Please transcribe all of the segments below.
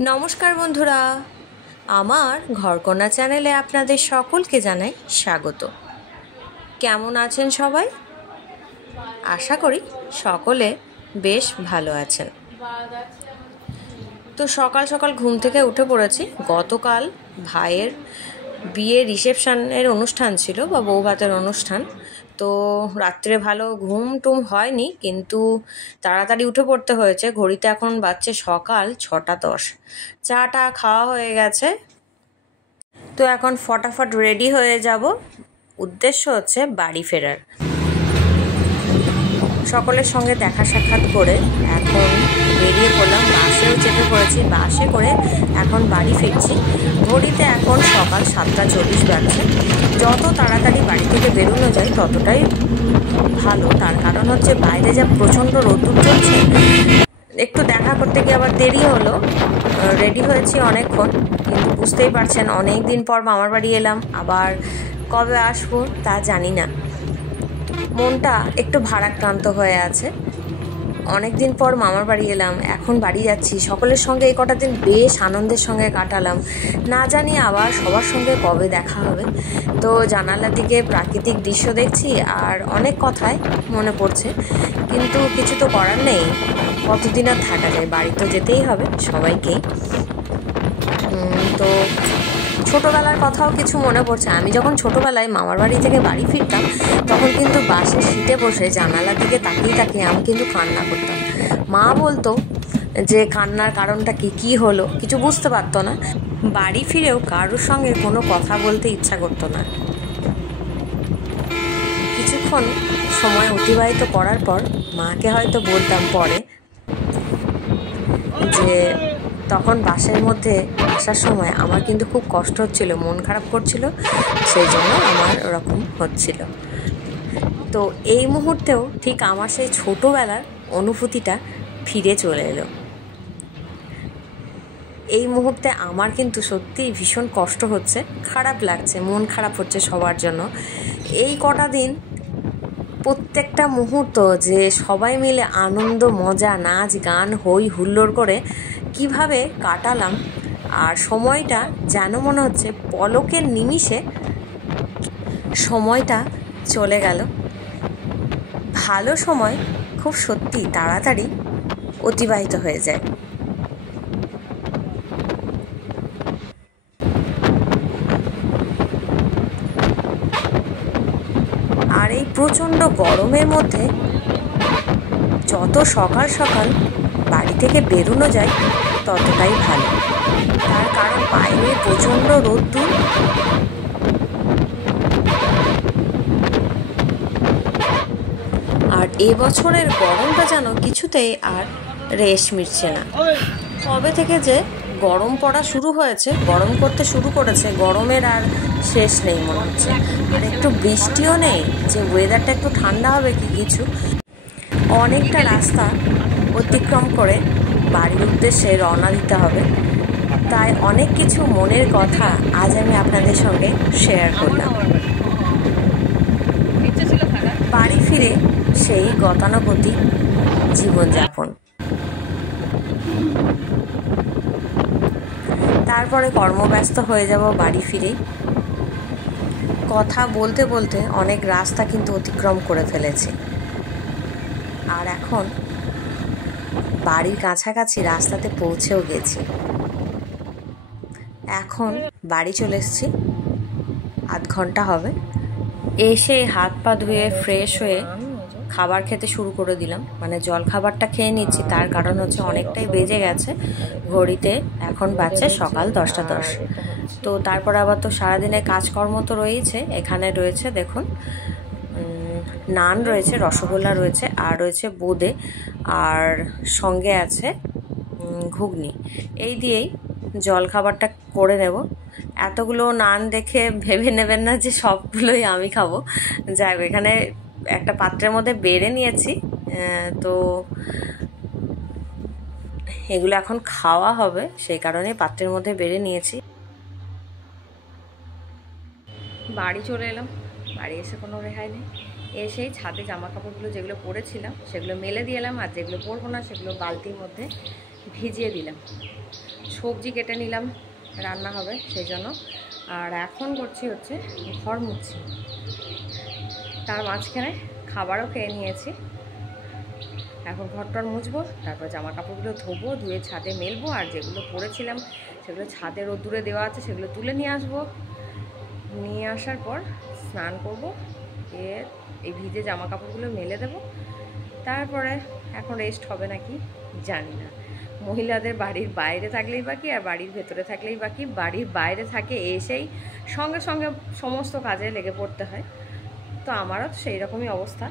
নমস্কার বন্ধুরা, আমার ঘরকন্যা চ্যানেলে আপনাদের সকলকে জানাই স্বাগত। কেমন আছেন সবাই? আশা করি সকলে বেশ ভালো আছেন। তো সকাল সকাল ঘুম থেকে উঠে পড়েছি। গতকাল ভাইয়ের বিয়ে রিসেপশনের অনুষ্ঠান ছিল বা বউ ভাতের অনুষ্ঠান। তো রাত্রে ভালো ঘুম টুম হয়নি, কিন্তু তাড়াতাড়ি উঠে পড়তে হয়েছে। ঘড়িতে এখন বাজছে সকাল 6:10। চাটা খাওয়া হয়ে গেছে, তো এখন ফটাফট রেডি হয়ে যাব। উদ্দেশ্য হচ্ছে বাড়ি ফেরার। সকলের সঙ্গে দেখা সাক্ষাৎ করে এখন বেরিয়ে পড়লাম। বাসেও চেপে পড়েছি, বাসে করে এখন বাড়ি ফিরছি। ঘড়িতে এখন সকাল 7:40 বাজছে। যত তাড়াতাড়ি বাড়ি থেকে বেরোনো যায় ততটাই ভালো। তার কারণ হচ্ছে বাইরে যা প্রচণ্ড রোদ্দুর চলছে, একটু দেখা করতে গিয়ে আবার দেরি হলো। রেডি হয়েছি অনেকক্ষণ, কিন্তু বুঝতেই পারছেন অনেক দিন পর মামার বাড়ি এলাম। আবার কবে আসবো তা জানি না। মনটা একটু ভারাক্রান্ত হয়ে আছে। অনেক দিন পর মামার বাড়ি এলাম, এখন বাড়ি যাচ্ছি। সকলের সঙ্গে এই কটা দিন বেশ আনন্দের সঙ্গে কাটালাম, না জানি আবার সবার সঙ্গে কবে দেখা হবে। তো জানালার দিকে প্রাকৃতিক দৃশ্য দেখছি আর অনেক কথাই মনে পড়ছে, কিন্তু কিছু তো করার নেই। কতদিন আর থাকা যায়, বাড়ি তো যেতেই হবে সবাইকেই। তো ছোটোবেলার কথাও কিছু মনে পড়ছে। আমি যখন ছোটোবেলায় মামার বাড়ি থেকে বাড়ি ফিরতাম, তখন কিন্তু বাসের সিটে বসে জানালার দিকে তাকিয়ে তাকিয়ে আমি কিন্তু কান্না করতাম। মা বলতো যে কান্নার কারণটা কী হলো, কিছু বুঝতে পারতো না। বাড়ি ফিরেও কারোর সঙ্গে কোনো কথা বলতে ইচ্ছা করতো না। কিছুক্ষণ সময় অতিবাহিত করার পর মাকে হয়তো বলতাম পরে যে তখন বাসের মধ্যে আসার সময় আমার কিন্তু খুব কষ্ট হচ্ছিল, মন খারাপ করছিল, সেই জন্য আমার ওরকম হচ্ছিল। তো এই মুহূর্তেও ঠিক আমার সেই ছোটোবেলার অনুভূতিটা ফিরে চলে এলো। এই মুহূর্তে আমার কিন্তু সত্যিই ভীষণ কষ্ট হচ্ছে, খারাপ লাগছে, মন খারাপ হচ্ছে সবার জন্য। এই কটা দিন প্রত্যেকটা মুহূর্ত যে সবাই মিলে আনন্দ মজা নাচ গান হই হুল্লোড় করে কিভাবে কাটালাম, আর সময়টা যেন মনে হচ্ছে পলকের নিমিষে সময়টা চলে গেল। ভালো সময় খুব সত্যি তাড়াতাড়ি অতিবাহিত হয়ে যায়। আর এই প্রচণ্ড গরমের মধ্যে যত সকাল সকাল বাড়ি থেকে বেরোনো যায় ততটাই ভালো। তার কারণ বাইরে প্রচণ্ড রোদ্দুর। আর এবছরের গরমটা যেন কিছুতেই আর রেশ মিটছে না। কবে থেকে যে গরম পড়া শুরু হয়েছে, গরম করতে শুরু করেছে, গরমের আর শেষ নেই মনে হচ্ছে। আর একটু বৃষ্টিও নেই যে ওয়েদারটা একটু ঠান্ডা হবে কি কিছু। অনেকটা রাস্তা অতিক্রম করে বাড়ির উদ্দেশ্যে রওনা দিতে হবে, তাই অনেক কিছু মনের কথা আজ আমি আপনাদের সঙ্গে শেয়ার করলাম। বাড়ি ফিরে সেই গতানুগতিক জীবনযাপন, তারপরে কর্মব্যস্ত হয়ে যাব বাড়ি ফিরে। কথা বলতে বলতে অনেক রাস্তা কিন্তু অতিক্রম করে ফেলেছি, আর এখন বাড়ির কাছাকাছি রাস্তাতে পৌঁছেও গেছি। এখন বাড়ি চলে এসেছি, আধ ঘন্টা হবে। এসে হাত পা ধুয়ে ফ্রেশ হয়ে খাবার খেতে শুরু করে দিলাম, মানে জল খাবারটা খেয়ে নিচ্ছি। তার কারণ হচ্ছে অনেকটাই বেজে গেছে, ঘড়িতে এখন বাজছে সকাল 10:10। তো তারপর আবার তো সারাদিনের কাজকর্ম তো রয়েছে। এখানে রয়েছে দেখুন নান রয়েছে, রসগোল্লা রয়েছে, আর রয়েছে বোঁদে, আর সঙ্গে আছে ঘুগনি। এই দিয়েই জল খাবারটা করে নেব। এতগুলো নান দেখে ভেবে নেবেন না যে সবগুলোই আমি খাবো। যাই হোক, এখানে একটা পাত্রের মধ্যে বেড়ে নিয়েছি, তো এগুলো এখন খাওয়া হবে, সেই কারণে পাত্রের মধ্যে বেড়ে নিয়েছি। বাড়ি চলে এলাম। বাড়ি এসে কোনো রেহাই নেই। এসেই ছাদে জামা কাপড়গুলো যেগুলো পরেছিলাম সেগুলো মেলে দিয়ে এলাম, আর যেগুলো পরবো না সেগুলো বালতির মধ্যে ভিজিয়ে দিলাম। সবজি কেটে নিলাম, রান্না হবে সেই জন্য। আর এখন করছি হচ্ছে ঘর মুছছি, তার মাঝখানে খাবারও খেয়ে নিয়েছি। এখন ঘরটার মুছবো, তারপর জামা কাপড়গুলো ধোবো, ধুয়ে ছাদে মেলবো, আর যেগুলো পরেছিলাম সেগুলো ছাদে রোদ্দুরে দেওয়া আছে সেগুলো তুলে নিয়ে আসবো। নিয়ে আসার পর স্নান করবো, এই ভিজে জামা কাপড়গুলো মেলে দেবো। তারপরে এখন রেস্ট হবে নাকি জানি না। মহিলাদের বাড়ির বাইরে থাকলেই বাকি, আর বাড়ির ভেতরে থাকলেই বাকি। বাড়ির বাইরে থাকে এসেই সঙ্গে সঙ্গে সমস্ত কাজে লেগে পড়তে হয়, তো আমারও তো সেই রকমই অবস্থা।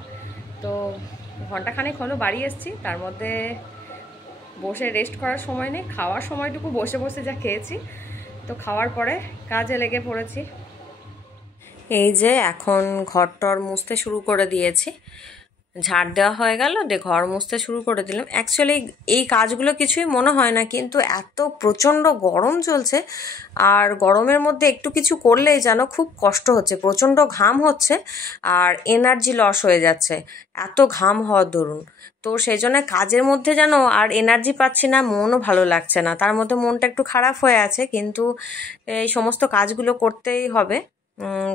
তো ঘন্টাখানেক হলো বাড়ি এসেছি, তার মধ্যে বসে রেস্ট করার সময় নেই। খাওয়ার সময়টুকু বসে বসে যা খেয়েছি, তো খাওয়ার পরে কাজে লেগে পড়েছি। এই যে এখন ঘরটর মুছতে শুরু করে দিয়েছি, ঝাড় দেওয়া হয়ে গেল, ঘর মুছতে শুরু করে দিলাম। অ্যাকচুয়ালি এই কাজগুলো কিছুই মনে হয় না, কিন্তু এত প্রচণ্ড গরম চলছে, আর গরমের মধ্যে একটু কিছু করলেই যেন খুব কষ্ট হচ্ছে, প্রচণ্ড ঘাম হচ্ছে, আর এনার্জি লস হয়ে যাচ্ছে এত ঘাম হওয়ার দরুন। তো সেই জন্য কাজের মধ্যে যেন আর এনার্জি পাচ্ছি না, মনও ভালো লাগছে না, তার মধ্যে মনটা একটু খারাপ হয়ে আছে। কিন্তু এই সমস্ত কাজগুলো করতেই হবে,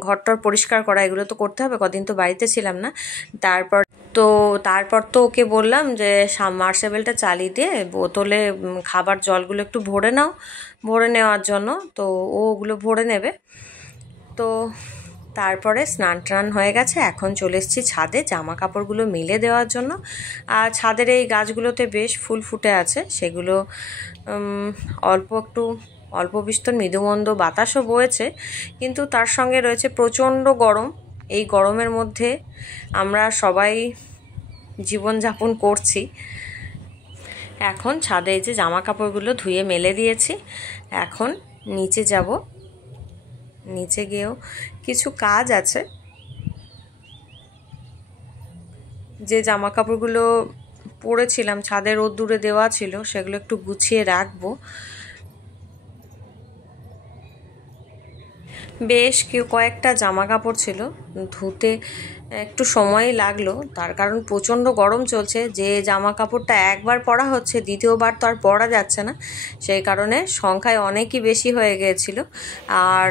ঘরটর পরিষ্কার করা এগুলো তো করতে হবে, কদিন তো বাড়িতে ছিলাম না। তারপর তো ওকে বললাম যে সাবমার্সিবলটা চালিয়ে দিয়ে বোতলে খাবার জলগুলো একটু ভরে নেওয়ার জন্য। তো ও ওগুলো ভরে নেবে। তো তারপরে স্নান টান হয়ে গেছে, এখন চলে এসেছি ছাদে জামা কাপড়গুলো মেলে দেওয়ার জন্য। আর ছাদের এই গাছগুলোতে বেশ ফুল ফুটে আছে, সেগুলো অল্প বিস্তর মৃদুমন্দ বাতাসও বয়েছে, কিন্তু তার সঙ্গে রয়েছে প্রচণ্ড গরম। এই গরমের মধ্যে আমরা সবাই জীবনযাপন করছি। এখন ছাদে এই যে জামা কাপড়গুলো ধুয়ে মেলে দিয়েছি, এখন নিচে যাব। নিচে গিয়েও কিছু কাজ আছে, যে জামা কাপড়গুলো পরেছিলাম ছাদে রোদ্দুরে দেওয়া ছিল সেগুলো একটু গুছিয়ে রাখবো। বেশ কয়েকটা জামা কাপড় ছিল, ধুতে একটু সময়ই লাগলো, তার কারণ প্রচণ্ড গরম চলছে। যে জামা কাপড়টা একবার পরা হচ্ছে দ্বিতীয়বার তো আর পরা যাচ্ছে না, সেই কারণে সংখ্যায় অনেকই বেশি হয়ে গিয়েছিল। আর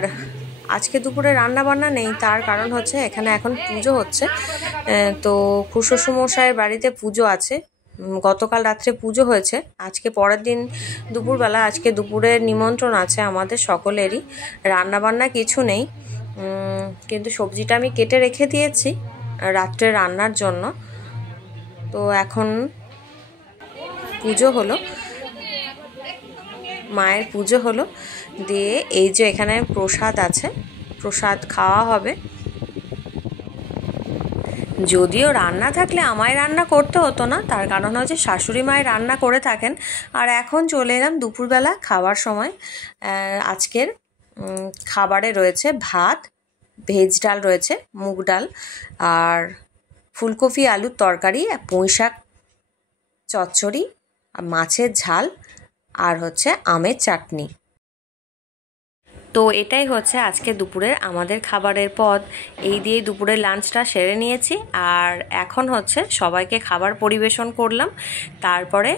আজকে দুপুরে রান্না বান্না নেই, তার কারণ হচ্ছে এখানে এখন পুজো হচ্ছে। তো খুড়শ্বশুরমশাইয়ের বাড়িতে পুজো আছে, গতকাল রাত্রে পুজো হয়েছে, আজকে পরের দিন দুপুরবেলা, আজকে দুপুরের নিমন্ত্রণ আছে আমাদের সকলেরই। রান্নাবান্না কিছু নেই, কিন্তু সবজিটা আমি কেটে রেখে দিয়েছি রাত্রে রান্নার জন্য। তো এখন পুজো হলো, মায়ের পুজো হলো, দিয়ে এই যে এখানে প্রসাদ আছে, প্রসাদ খাওয়া হবে। যদিও রান্না থাকলে আমায় রান্না করতে হতো না, তার কারণ হচ্ছে শাশুড়ি মায়ের রান্না করে থাকেন। আর এখন চলে এলাম দুপুরবেলা খাওয়ার সময়। আজকের খাবারে রয়েছে ভাত, ভেজ ডাল রয়েছে, মুগ ডাল, আর ফুলকপি আলুর তরকারি, পুঁইশাক চচ্চড়ি, মাছের ঝাল, আর হচ্ছে আমের চাটনি। তো এটাই হচ্ছে আজকে দুপুরের আমাদের খাবারের পদ। এই দিয়েই দুপুরের লাঞ্চটা সেরে নিয়েছি, আর এখন হচ্ছে সবাইকে খাবার পরিবেশন করলাম, তারপরে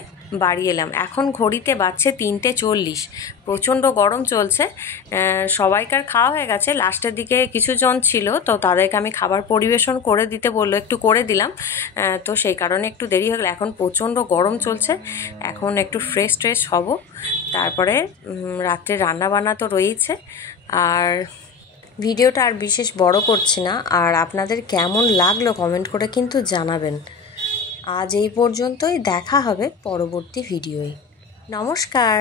বাড়ি এলাম। এখন ঘড়িতে বাজছে 3:40, প্রচণ্ড গরম চলছে। সবাইকার খাওয়া হয়ে গেছে, লাস্টের দিকে কিছুজন ছিল, তো তাদেরকে আমি খাবার পরিবেশন করে দিতে বললো, একটু করে দিলাম, তো সেই কারণে একটু দেরি হয়ে গেল। এখন প্রচণ্ড গরম চলছে, এখন একটু ফ্রেশ হব, তারপরে রাত্রে রান্নাবান্না তো রয়েছে। আর ভিডিওটা আর বিশেষ বড় করছি না, আর আপনাদের কেমন লাগলো কমেন্ট করে কিন্তু জানাবেন। আজ এই পর্যন্তই, দেখা হবে পরবর্তী ভিডিওয়। নমস্কার।